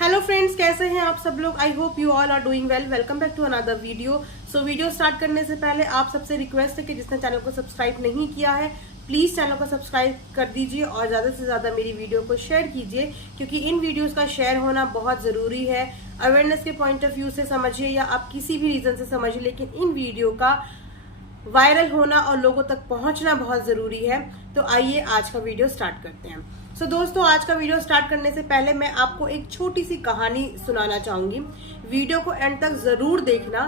Hello friends, कैसे हैं आप सब लोग। I hope you all are doing well. Welcome back to another video. So video start करने से पहले आप सबसे रिक्वेस्ट है कि जिसने चैनल को सब्सक्राइब नहीं किया है प्लीज चैनल को सब्सक्राइब कर दीजिए और ज्यादा से ज्यादा मेरी वीडियो को शेयर कीजिए, क्योंकि इन वीडियोस का शेयर होना बहुत जरूरी है। अवेयरनेस के पॉइंट ऑफ व्यू से समझिए या आप किसी भी रीजन से समझिए, लेकिन इन वीडियो का वायरल होना और लोगों तक पहुंचना बहुत जरूरी है। तो आइए आज का वीडियो स्टार्ट करते हैं। सो दोस्तों, आज का वीडियो स्टार्ट करने से पहले मैं आपको एक छोटी सी कहानी सुनाना चाहूंगी। वीडियो को एंड तक जरूर देखना।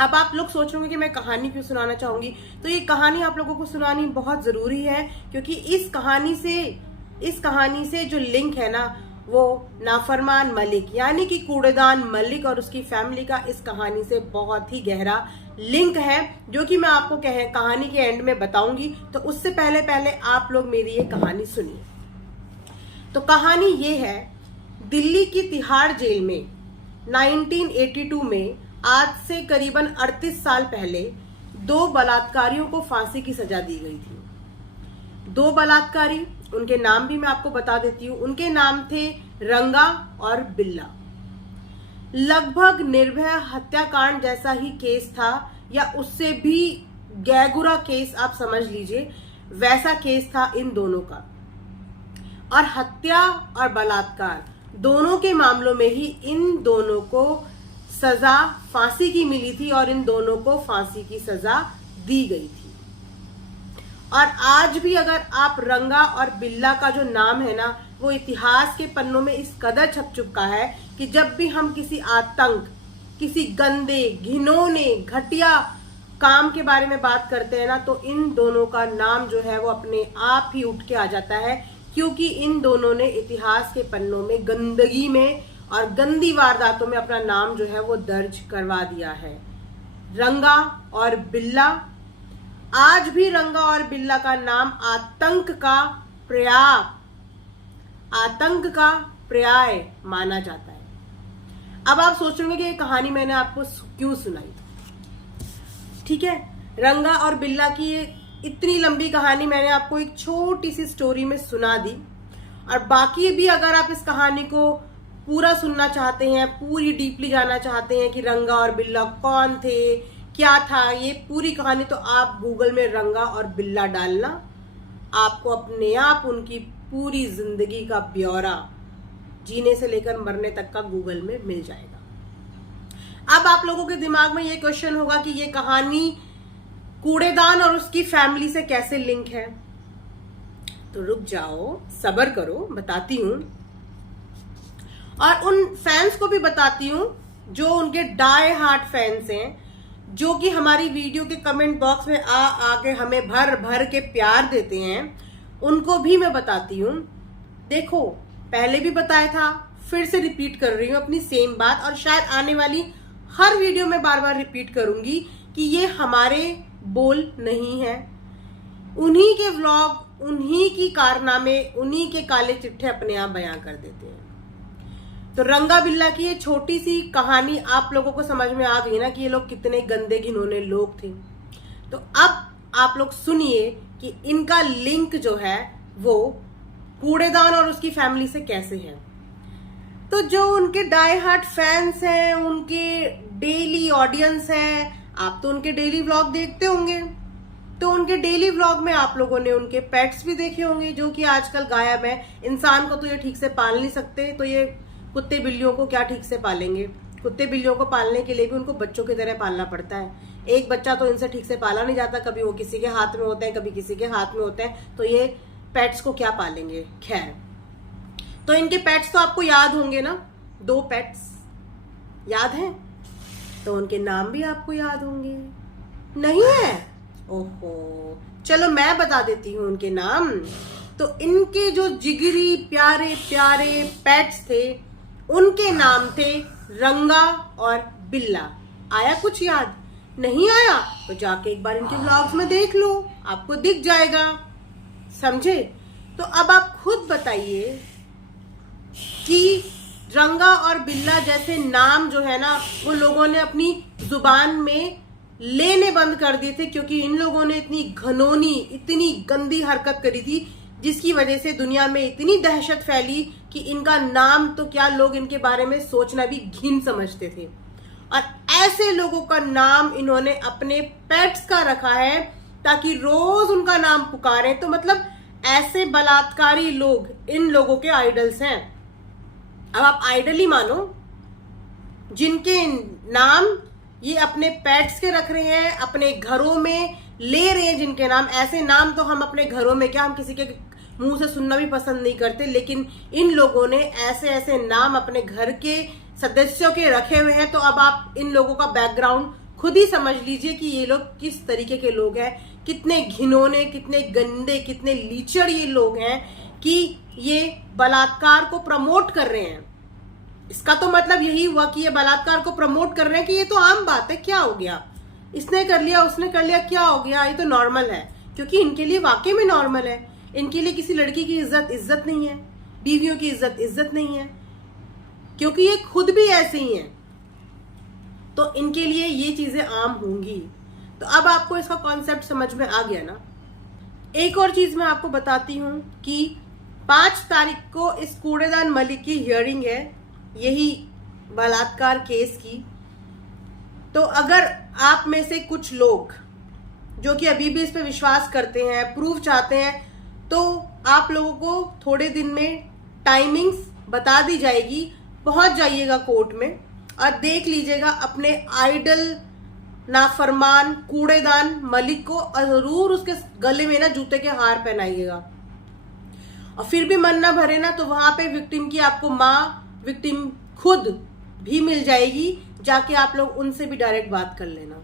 अब आप लोग सोच रहे होंगे कि मैं कहानी क्यों सुनाना चाहूंगी, तो ये कहानी आप लोगों को सुनानी बहुत जरूरी है, क्योंकि इस कहानी से जो लिंक है ना, वो नाफरमान मलिक यानी कि कूड़ेदान मलिक और उसकी फैमिली का इस कहानी से बहुत ही गहरा लिंक है, जो कि मैं आपको कहानी के एंड में बताऊंगी। तो उससे पहले आप लोग मेरी ये कहानी सुनिए। तो कहानी ये है, दिल्ली की तिहाड़ जेल में 1982 में आज से करीबन 38 साल पहले 2 बलात्कारियों को फांसी की सजा दी गई थी। 2 बलात्कारी, उनके नाम भी मैं आपको बता देती हूँ। उनके नाम थे रंगा और बिल्ला। लगभग निर्भया हत्याकांड जैसा ही केस था, या उससे भी गैगुरा केस आप समझ लीजिए, वैसा केस था इन दोनों का। और हत्या और बलात्कार दोनों के मामलों में ही इन दोनों को सजा फांसी की मिली थी और इन दोनों को फांसी की सजा दी गई थी। और आज भी अगर आप रंगा और बिल्ला का जो नाम है ना, वो इतिहास के पन्नों में इस कदर छप चुका है कि जब भी हम किसी आतंक, किसी गंदे, घिनौने, घटिया काम के बारे में बात करते हैं ना, तो इन दोनों का नाम जो है वो अपने आप ही उठ के आ जाता है, क्योंकि इन दोनों ने इतिहास के पन्नों में गंदगी में और गंदी वारदातों में अपना नाम जो है वो दर्ज करवा दिया है। रंगा और बिल्ला, आज भी रंगा और बिल्ला का नाम आतंक का पर्याय माना जाता है। अब आप सोचोगे कि ये कहानी मैंने आपको क्यों सुनाई। ठीक है, रंगा और बिल्ला की इतनी लंबी कहानी मैंने आपको एक छोटी सी स्टोरी में सुना दी, और बाकी भी अगर आप इस कहानी को पूरा सुनना चाहते हैं, पूरी डीपली जानना चाहते हैं कि रंगा और बिल्ला कौन थे, क्या था ये पूरी कहानी, तो आप गूगल में रंगा और बिल्ला डालना, आपको अपने आप उनकी पूरी जिंदगी का ब्यौरा जीने से लेकर मरने तक का गूगल में मिल जाएगा। अब आप लोगों के दिमाग में ये क्वेश्चन होगा कि ये कहानी कूड़ेदान और उसकी फैमिली से कैसे लिंक है। तो रुक जाओ, सब्र करो, बताती हूं। और उन फैंस को भी बताती हूं जो उनके डाई हार्ट फैंस हैं, जो कि हमारी वीडियो के कमेंट बॉक्स में आके हमें भर भर के प्यार देते हैं, उनको भी मैं बताती हूं। देखो, पहले भी बताया था, फिर से रिपीट कर रही हूं अपनी सेम बात, और शायद आने वाली हर वीडियो में बार बार रिपीट करूंगी कि ये हमारे बोल नहीं है। उन्हीं के व्लॉग, उन्हीं की कारनामे, उन्हीं के काले चिट्ठे अपने आप बयां कर देते हैं। तो रंगा बिल्ला की ये छोटी सी कहानी आप लोगों को समझ में आ गई ना कि ये लोग कितने गंदे घिनौने लोग थे। तो अब आप लोग सुनिए कि इनका लिंक जो है वो कूड़ेदान और उसकी फैमिली से कैसे है। तो जो उनके डाई हार्ट फैंस हैं, उनके डेली ऑडियंस है, आप तो उनके डेली व्लॉग देखते होंगे, तो उनके डेली व्लॉग में आप लोगों ने उनके पेट्स भी देखे होंगे, जो कि आजकल गायब है। इंसान को तो ये ठीक से पाल नहीं सकते, तो ये कुत्ते बिल्लियों को क्या ठीक से पालेंगे। कुत्ते बिल्लियों को पालने के लिए भी उनको बच्चों की तरह पालना पड़ता है। एक बच्चा तो इनसे ठीक से पाला नहीं जाता, कभी वो किसी के हाथ में होते हैं, कभी किसी के हाथ में होते हैं, तो ये पेट्स को क्या पालेंगे। खैर, तो इनके पेट्स तो आपको याद होंगे ना, 2 पेट्स याद हैं, तो उनके नाम भी आपको याद होंगे। नहीं है? ओहो, चलो मैं बता देती हूँ उनके नाम। तो इनके जो जिगरी प्यारे प्यारे पेट्स थे, उनके नाम थे रंगा और बिल्ला। आया कुछ याद? नहीं आया तो जाके एक बार इनके व्लॉग्स में देख लो, आपको दिख जाएगा। समझे? तो अब आप खुद बताइए कि रंगा और बिल्ला जैसे नाम जो है ना, वो लोगों ने अपनी जुबान में लेने बंद कर दिए थे, क्योंकि इन लोगों ने इतनी घनौनी, इतनी गंदी हरकत करी थी जिसकी वजह से दुनिया में इतनी दहशत फैली कि इनका नाम तो क्या, लोग इनके बारे में सोचना भी घिन समझते थे। और ऐसे लोगों का नाम इन्होंने अपने पेट्स का रखा है ताकि रोज उनका नाम पुकारें। तो मतलब ऐसे बलात्कारी लोग इन लोगों के आइडल्स हैं। अब आप आइडल ही मानो, जिनके नाम ये अपने पेट्स के रख रहे हैं, अपने घरों में ले रहे हैं जिनके नाम। ऐसे नाम तो हम अपने घरों में क्या, हम किसी के मुंह से सुनना भी पसंद नहीं करते, लेकिन इन लोगों ने ऐसे ऐसे नाम अपने घर के सदस्यों के रखे हुए हैं। तो अब आप इन लोगों का बैकग्राउंड खुद ही समझ लीजिए कि ये लोग किस तरीके के लोग हैं, कितने घिनौने, कितने गंदे, कितने लीचड़ ये लोग हैं कि ये बलात्कार को प्रमोट कर रहे हैं। इसका तो मतलब यही हुआ कि ये बलात्कार को प्रमोट कर रहे हैं कि ये तो आम बात है, क्या हो गया, इसने कर लिया, उसने कर लिया, क्या हो गया, ये तो नॉर्मल है। क्योंकि इनके लिए वाकई में नॉर्मल है। इनके लिए किसी लड़की की इज्जत नहीं है, बीवियों की इज्जत नहीं है, क्योंकि ये खुद भी ऐसे ही हैं। तो इनके लिए ये चीजें आम होंगी। तो अब आपको इसका कॉन्सेप्ट समझ में आ गया ना। एक और चीज मैं आपको बताती हूं कि 5 तारीख को इस कूड़ेदान मलिक की हियरिंग है, यही बलात्कार केस की। तो अगर आप में से कुछ लोग जो कि अभी भी इस पे विश्वास करते हैं, प्रूफ चाहते हैं, तो आप लोगों को थोड़े दिन में टाइमिंग्स बता दी जाएगी। पहुंच जाइएगा कोर्ट में और देख लीजिएगा अपने आइडल नाफरमान कूड़ेदान मलिक को, और जरूर उसके गले में ना जूते के हार पहनाइएगा। और फिर भी मन ना भरे ना, तो वहां पे विक्टिम की आपको माँ, विक्टिम खुद भी मिल जाएगी, जाके आप लोग उनसे भी डायरेक्ट बात कर लेना,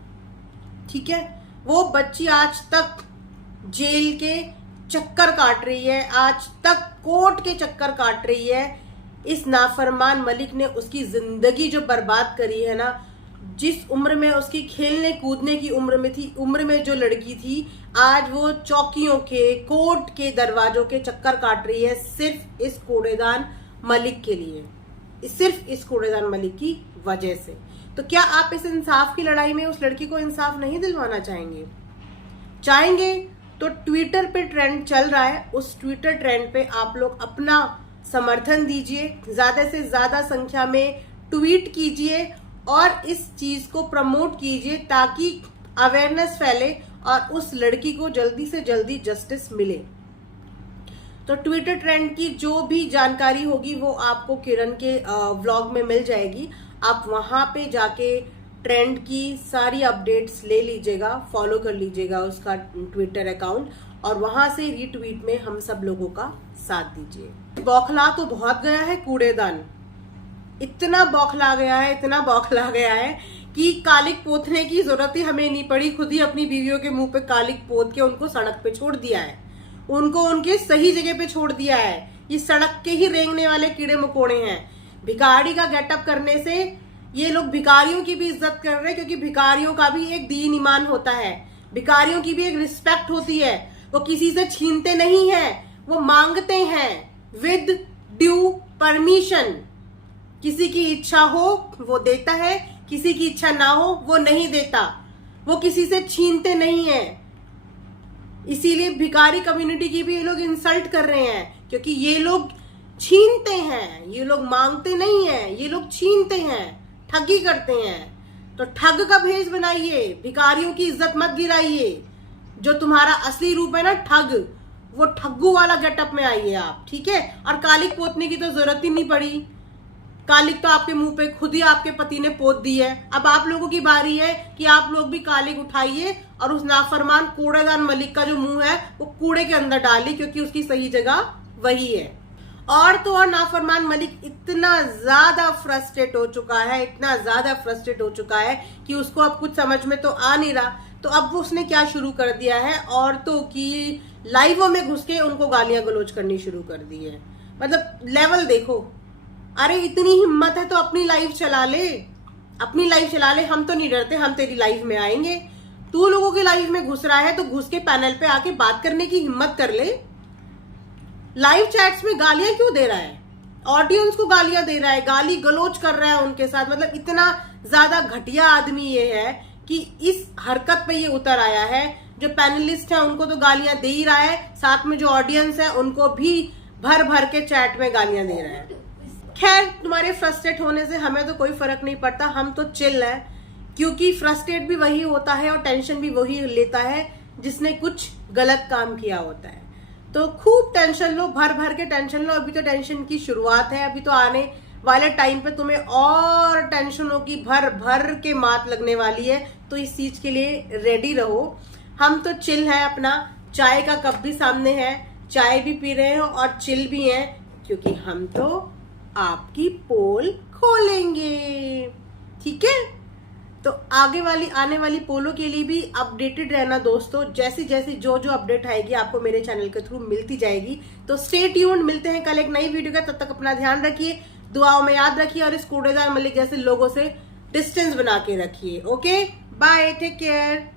ठीक है। वो बच्ची आज तक जेल के चक्कर काट रही है, आज तक कोर्ट के चक्कर काट रही है। इस नाफरमान मलिक ने उसकी जिंदगी जो बर्बाद करी है ना, जिस उम्र में उसकी खेलने कूदने की उम्र में जो लड़की थी, आज वो चौकियों के, कोर्ट के दरवाजों के चक्कर काट रही है, सिर्फ इस कूड़ेदान मलिक के लिए, सिर्फ इस कूड़ेदान मलिक की वजह से। तो क्या आप इस इंसाफ की लड़ाई में उस लड़की को इंसाफ नहीं दिलवाना चाहेंगे? तो ट्विटर पे ट्रेंड चल रहा है, उस ट्विटर ट्रेंड पे आप लोग अपना समर्थन दीजिए, ज्यादा से ज्यादा संख्या में ट्वीट कीजिए और इस चीज को प्रमोट कीजिए ताकि अवेयरनेस फैले और उस लड़की को जल्दी से जल्दी जस्टिस मिले। तो ट्विटर ट्रेंड की जो भी जानकारी होगी वो आपको किरण के व्लॉग में मिल जाएगी। आप वहां पे जाके ट्रेंड की सारी अपडेट्स ले लीजिएगा, फॉलो कर लीजिएगा उसका ट्विटर अकाउंट, और वहां से रीट्वीट में हम सब लोगों का साथ दीजिए। बौखला तो बहुत गया है कूड़ेदान, इतना बौखला गया है कि कालिक पोतने की जरूरत ही हमें नहीं पड़ी, खुद ही अपनी बीवियों के मुंह पे कालिक पोत के उनको सड़क पे छोड़ दिया है, उनको उनके सही जगह पे छोड़ दिया है। ये सड़क के ही रेंगने वाले कीड़े मकोड़े हैं। भिखारी का गेटअप करने से ये लोग भिखारियों की भी इज्जत कर रहे हैं, क्योंकि भिखारियों का भी एक दीन ईमान होता है, भिखारियों की भी एक रिस्पेक्ट होती है। वो किसी से छीनते नहीं हैं, वो मांगते हैं विद ड्यू परमिशन। किसी की इच्छा हो वो देता है, किसी की इच्छा ना हो वो नहीं देता, वो किसी से छीनते नहीं है। इसीलिए भिखारी कम्युनिटी की भी ये लोग इंसल्ट कर रहे हैं, क्योंकि ये लोग छीनते हैं, ये लोग मांगते नहीं है, ये लोग छीनते हैं, ठगी करते हैं। तो ठग का भेष बनाइए, भिखारियों की इज्जत मत गिराइए। जो तुम्हारा असली रूप है ना ठग, वो ठग्गू वाला गेटअप में आइए आप, ठीक है। और कालिक पोतने की तो जरूरत ही नहीं पड़ी, कालिक तो आपके मुंह पे खुद ही आपके पति ने पोत दी है। अब आप लोगों की बारी है कि आप लोग भी कालिक उठाइए और उस नाफरमान कूड़ेदान मलिक का जो मुंह है वो कूड़े के अंदर डालिए, क्योंकि उसकी सही जगह वही है। और तो और नाफरमान मलिक इतना ज्यादा फ्रस्ट्रेट हो चुका है कि उसको अब कुछ समझ में तो आ नहीं रहा। तो अब उसने क्या शुरू कर दिया है, औरतों की लाइवों में घुस के उनको गालियां गलौज करनी शुरू कर दी है। मतलब लेवल देखो, अरे इतनी हिम्मत है तो अपनी लाइफ चला ले, हम तो नहीं डरते, हम तेरी लाइफ में आएंगे। तू लोगों की लाइफ में घुस रहा है तो घुस के पैनल पे आके बात करने की हिम्मत कर ले। लाइव चैट्स में गालियां क्यों दे रहा है, ऑडियंस को गालियां दे रहा है, गाली गलोच कर रहा है उनके साथ। मतलब इतना ज्यादा घटिया आदमी ये है कि इस हरकत पे ये उतर आया है। जो पैनलिस्ट है उनको तो गालियां दे ही रहा है, साथ में जो ऑडियंस है उनको भी भर भर के चैट में गालियां दे रहा है। खैर, तुम्हारे फ्रस्ट्रेट होने से हमें तो कोई फर्क नहीं पड़ता, हम तो चिल है, क्योंकि फ्रस्ट्रेट भी वही होता है और टेंशन भी वही लेता है जिसने कुछ गलत काम किया होता है। तो खूब टेंशन लो, भर भर के टेंशन लो। अभी तो टेंशन की शुरुआत है, अभी तो आने वाले टाइम पे तुम्हें और टेंशनों की भर भर के मात लगने वाली है, तो इस चीज के लिए रेडी रहो। हम तो चिल है, अपना चाय का कप भी सामने है, चाय भी पी रहे हैं और चिल भी हैं, क्योंकि हम तो आपकी पोल खोलेंगे। ठीक है, तो आने वाली पोलों के लिए भी अपडेटेड रहना दोस्तों। जैसी जैसी जो अपडेट आएगी आपको मेरे चैनल के थ्रू मिलती जाएगी। तो स्टे ट्यून्ड, मिलते हैं कल एक नई वीडियो का। तब तक अपना ध्यान रखिए, दुआओं में याद रखिए और इस कूड़ेदार मलिक जैसे लोगों से डिस्टेंस बना के रखिए। Okay, bye, take care.